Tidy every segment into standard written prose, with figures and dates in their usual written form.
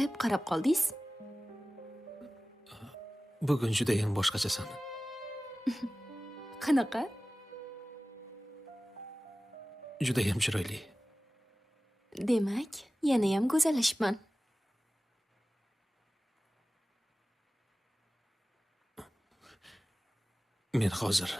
Hep qarab qoldingiz? Bugun judayam boshqachasan. Qanaqa? Judayam chiroyli. Demak, yana ham go'zallashibman. Men hozir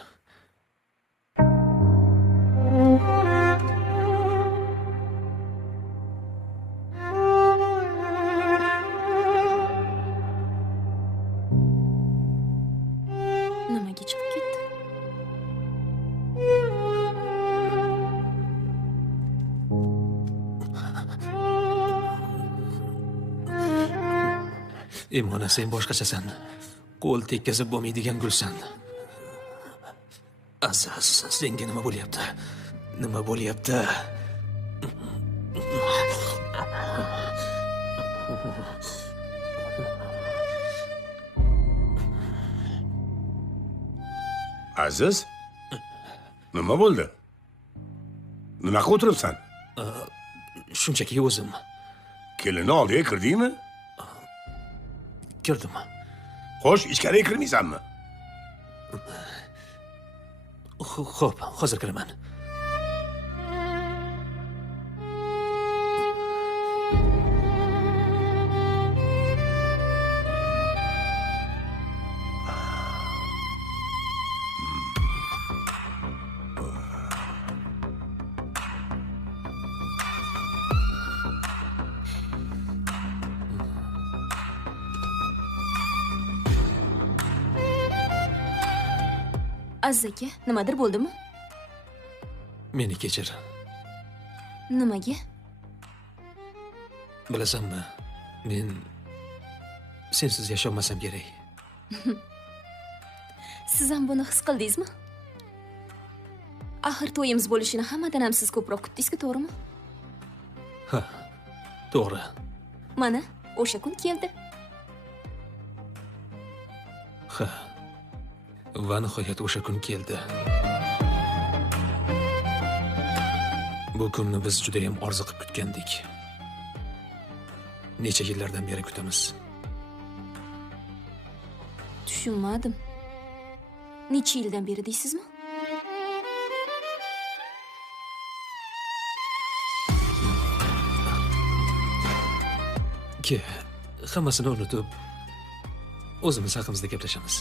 Nimaga chiqib ketdi? Emona, sen boshqachasan. Qo'l tekkazib bo'lmaydigan gulsan. Aziz, senga nima bo'lyapti? Nima bo'lyapti? Aziz? Nima bo'ldi? Nimaga o'tiribsan? Shunchaki o'zim Kelini oldiga kirdingmi? kirdim. Xo'sh, ichkariga kirmaysanmi? Xo'p, hozir kiraman. Aziz aka, nimadir bo'ldimi? Meni kechir. Nimaga? Bilasanmi? Men sensiz yasholmasam kerak. Siz ham buni his qildingizmi? Axir to'yimiz bo'lishini hammadan ham siz ko'proq kutdingiz-ku, to'g'rimi? Ha, to'g'ri. Mana, o'sha kun keldi. Ha. Va nihoyat o'sha kun keldi. Bu kunni biz juda ham orziqib kutgandik. Necha yillardan beri kutamiz. Tushunmadim. Necha yildan beri deysizmi? Hammasini unutib, o'zimiz haqimizda gaplashamiz.